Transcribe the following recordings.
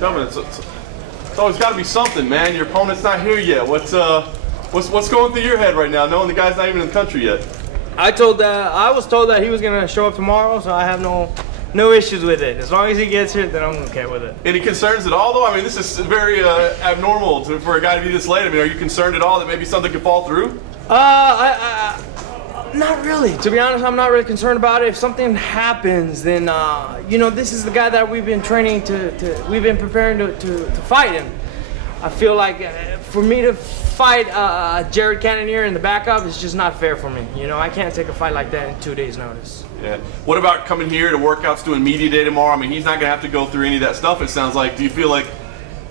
Kelvin, it's always got to be something, man. Your opponent's not here yet. What's going through your head right now, knowing the guy's not even in the country yet? I was told that he was gonna show up tomorrow, so I have no issues with it. As long as he gets here, then I'm okay with it. Any concerns at all, though? I mean, this is very abnormal for a guy to be this late. I mean, are you concerned at all that maybe something could fall through? Not really. To be honest, I'm not really concerned about it. If something happens, then you know, this is the guy that we've been training we've been preparing to fight him. I feel like for me to fight Jared Cannonier in the backup is just not fair for me. You know, I can't take a fight like that in 2 days' notice. Yeah. What about coming here to workouts, doing media day tomorrow? I mean, he's not going to have to go through any of that stuff, it sounds like. Do you feel like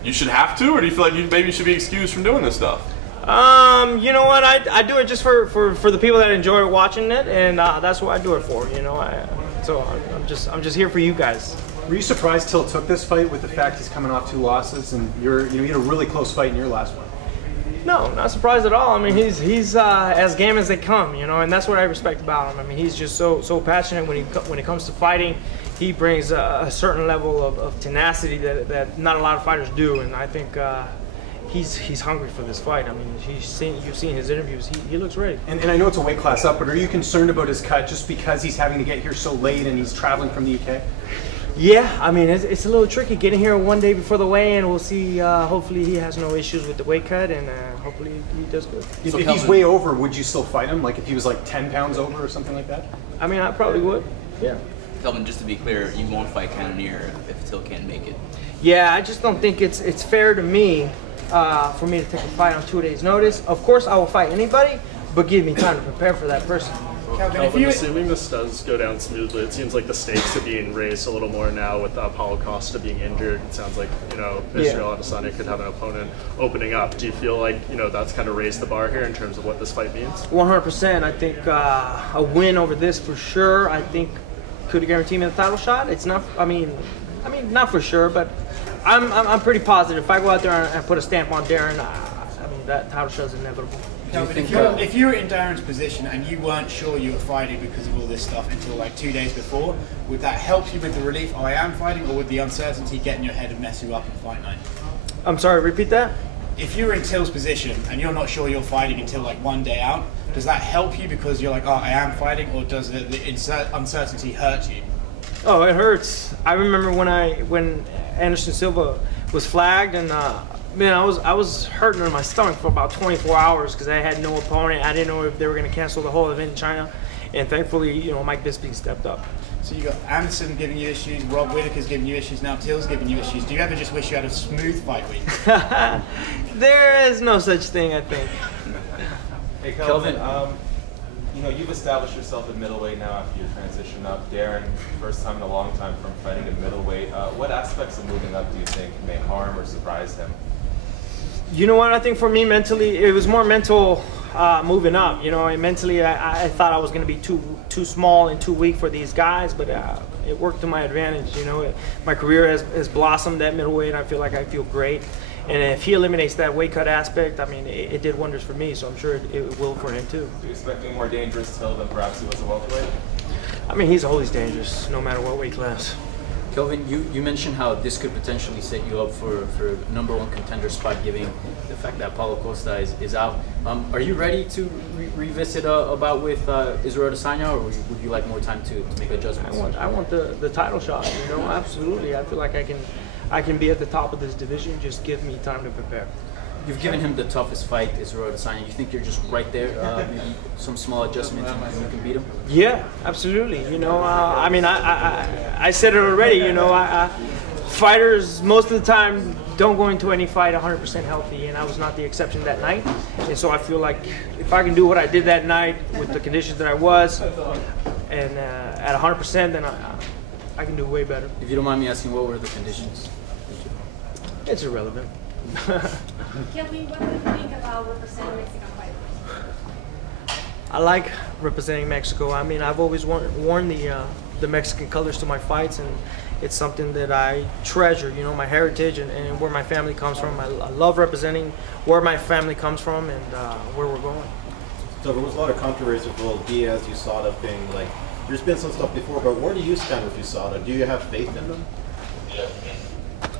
you should have to, or do you feel like maybe you should be excused from doing this stuff? You know what? I do it just for the people that enjoy watching it, and that's what I do it for. You know, so I'm just here for you guys. Were you surprised Till took this fight with the fact he's coming off 2 losses, and you had a really close fight in your last one? No, not surprised at all. I mean, he's as game as they come, you know, and that's what I respect about him. I mean, he's just so passionate when it comes to fighting. He brings a certain level of tenacity that not a lot of fighters do, and I think he's hungry for this fight. I mean, you've seen his interviews. He looks ready. And I know it's a weight class up, but are you concerned about his cut just because he's having to get here so late and he's traveling from the UK? Yeah, I mean, it's a little tricky getting here one day before the weigh-in. We'll see. Hopefully he has no issues with the weight cut, and hopefully he does good. If he's way over, would you still fight him? Like if he was like 10 pounds over or something like that? I mean, I probably would, yeah. Kelvin, just to be clear, you won't fight Cannonier if Till can't make it. Yeah, I just don't think it's fair to me for me to take a fight on 2 days' notice. Of course, I will fight anybody, but give me time to prepare for that person. Kelvin, assuming this does go down smoothly, it seems like the stakes are being raised a little more now with Paulo Costa being injured. It sounds like, you know, Israel Adesanya could have an opponent opening up. Do you feel like, you know, that's kind of raised the bar here in terms of what this fight means? 100%. I think a win over this for sure. I think could guarantee me the title shot. It's not. I mean, not for sure, but I'm pretty positive. If I go out there and put a stamp on Darren, I mean that title shot is inevitable. Kelvin, if you were in Darren's position and you weren't sure you were fighting because of all this stuff until like 2 days before, would that help you with the relief, oh, I am fighting, or would the uncertainty get in your head and mess you up in fight night? I'm sorry, repeat that? If you were in Till's position and you're not sure you're fighting until like 1 day out, does that help you because you're like, oh, I am fighting, or does the uncertainty hurt you? Oh, it hurts. I remember when Anderson Silva was flagged, and man, I was hurting in my stomach for about 24 hours because I had no opponent. I didn't know if they were going to cancel the whole event in China, and thankfully, you know, Mike Bisping stepped up. So you got Anderson giving you issues, Rob Whittaker's giving you issues, now Till's giving you issues. Do you ever just wish you had a smooth fight week? There is no such thing, I think. Hey Kelvin, you know, you've established yourself at middleweight now after your transition up. Darren, first time in a long time from fighting at middleweight. What aspects of moving up do you think may harm or surprise him? You know what, I think for me mentally, it was more mental moving up. You know, and mentally I thought I was going to be too small and too weak for these guys, but it worked to my advantage. You know, my career has blossomed at middleweight, and I feel like I feel great. And if he eliminates that weight cut aspect, I mean, it did wonders for me, so I'm sure it will for him too. Do you expect a more dangerous Till than perhaps he was a welterweight? I mean, he's always dangerous, no matter what weight class. Kelvin, you mentioned how this could potentially set you up for #1 contender spot, given the fact that Paulo Costa is out. Are you ready to revisit a bout with Israel Adesanya, or would you like more time to make adjustments? I want the title shot, you know, absolutely. I feel like I can be at the top of this division. Just give me time to prepare. You've given him the toughest fight, Israel Adesanya. You think you're just right there? Maybe some small adjustments and you can beat him? Yeah, absolutely. You know, I mean, I said it already. You know, fighters most of the time don't go into any fight 100% healthy, and I was not the exception that night. And so I feel like if I can do what I did that night with the conditions that I was, and at 100%, then I can do way better. If you don't mind me asking, what were the conditions? It's irrelevant. Kelvin, what do you think about representing Mexican fighters? I like representing Mexico. I mean, I've always worn the Mexican colors to my fights, and it's something that I treasure, you know, my heritage and where my family comes from. I love representing where my family comes from and where we're going. So there was a lot of controversy with Will Diaz, USADA thing. Like, there's been some stuff before, but where do you stand with USADA? Do you have faith in them?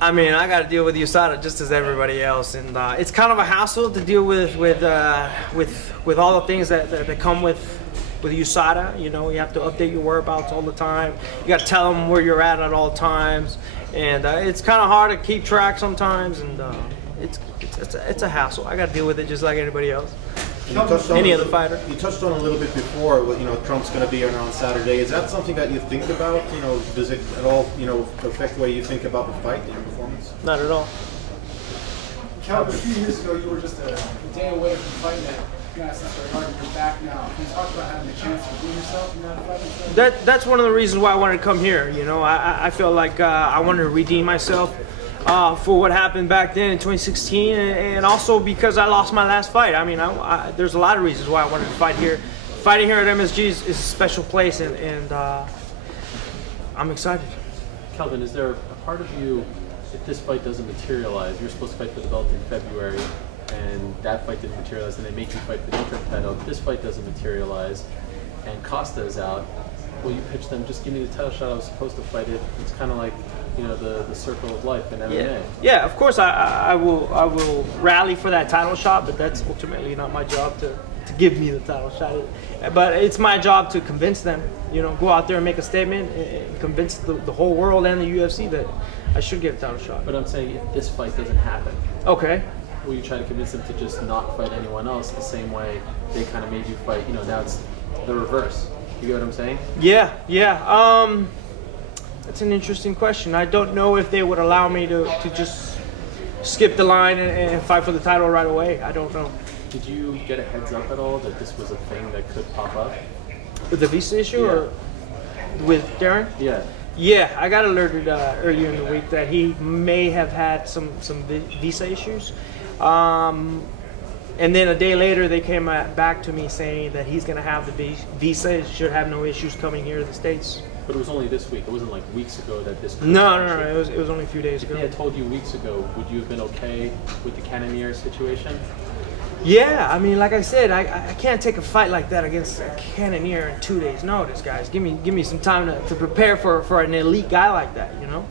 I mean, I got to deal with USADA just as everybody else, and it's kind of a hassle to deal with all the things that come with USADA. You know, you have to update your whereabouts all the time. You got to tell them where you're at all times, and it's kind of hard to keep track sometimes, and it's a hassle. I got to deal with it just like anybody else. Any other fighter. You touched on a little bit before, you know, Trump's going to be here on Saturday. Is that something that you think about? You know, does it at all, you know, affect the way you think about the fight and your performance? Not at all. Kelvin, a few years ago, you were just a day away from fighting that Madison Square Garden. You're back now. Can you talk about having a chance to redeem yourself in that fight? That's one of the reasons why I wanted to come here. You know, I feel like I wanted to redeem myself for what happened back then in 2016, and also because I lost my last fight. I mean, there's a lot of reasons why I wanted to fight here. Fighting here at MSG is a special place, and I'm excited. Kelvin, is there a part of you, if this fight doesn't materialize, you're supposed to fight for the belt in February, and that fight didn't materialize, and they make you fight for the interim title. If this fight doesn't materialize, and Costa is out, will you pitch them, just give me the title shot, I was supposed to fight it? It's kind of like, you know, the circle of life in MMA. Yeah, of course I will rally for that title shot, but that's ultimately not my job to give me the title shot. But it's my job to convince them, you know, go out there and make a statement and convince the whole world and the UFC that I should get a title shot. But I'm saying if this fight doesn't happen, okay, will you try to convince them to just not fight anyone else the same way they kind of made you fight? You know, now it's the reverse. You get what I'm saying? Yeah. That's an interesting question. I don't know if they would allow me to just skip the line and fight for the title right away. I don't know. Did you get a heads up at all that this was a thing that could pop up? With the visa issue or with Darren? Yeah. Yeah, I got alerted earlier in the week that he may have had some visa issues. And then a day later, they came back to me saying that he's going to have the visa, should have no issues coming here to the States. But it was only this week. It wasn't like weeks ago that this. No. It was only a few days ago. If he had told you weeks ago, would you have been okay with the Cannonier situation? Yeah, I mean, like I said, I can't take a fight like that against a Cannonier in 2 days' notice, guys. Give me some time to prepare for an elite guy like that. You know,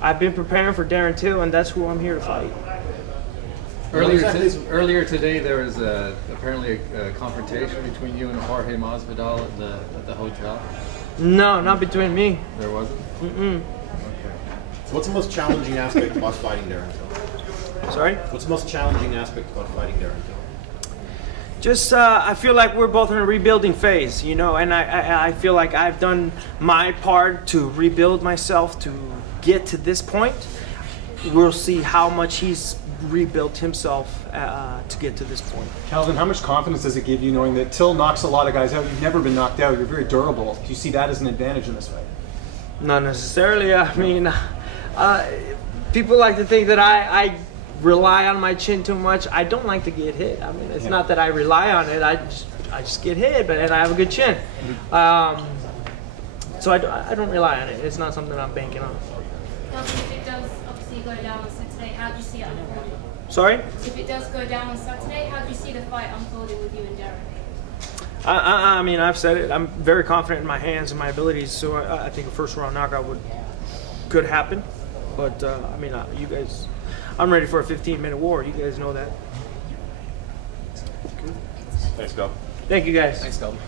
I've been preparing for Darren Till, and that's who I'm here to fight. Earlier today, there was apparently a confrontation between you and Jorge Masvidal at the hotel. No, not between me. There wasn't? Mm-mm. Okay. So what's the most challenging aspect about fighting Darren Till? Sorry? What's the most challenging aspect about fighting Darren Till? Just, I feel like we're both in a rebuilding phase, you know, and I feel like I've done my part to rebuild myself to get to this point. We'll see how much he's rebuilt himself to get to this point. Kelvin, how much confidence does it give you knowing that Till knocks a lot of guys out? You've never been knocked out. You're very durable. Do you see that as an advantage in this fight? Not necessarily. I mean, people like to think that I rely on my chin too much. I don't like to get hit. I mean, it's not that I rely on it. I just get hit, and I have a good chin. So I don't rely on it. It's not something I'm banking on. If it does obviously go down on Saturday, how do you see it unfolding? Sorry? If it does go down on Saturday, how do you see the fight unfolding with you and Darren? I mean, I've said it. I'm very confident in my hands and my abilities, so I think a first-round knockout could happen. But, I mean, you guys, I'm ready for a 15-minute war. You guys know that. Thanks, Gal. Thank you, guys. Thanks, Kelvin.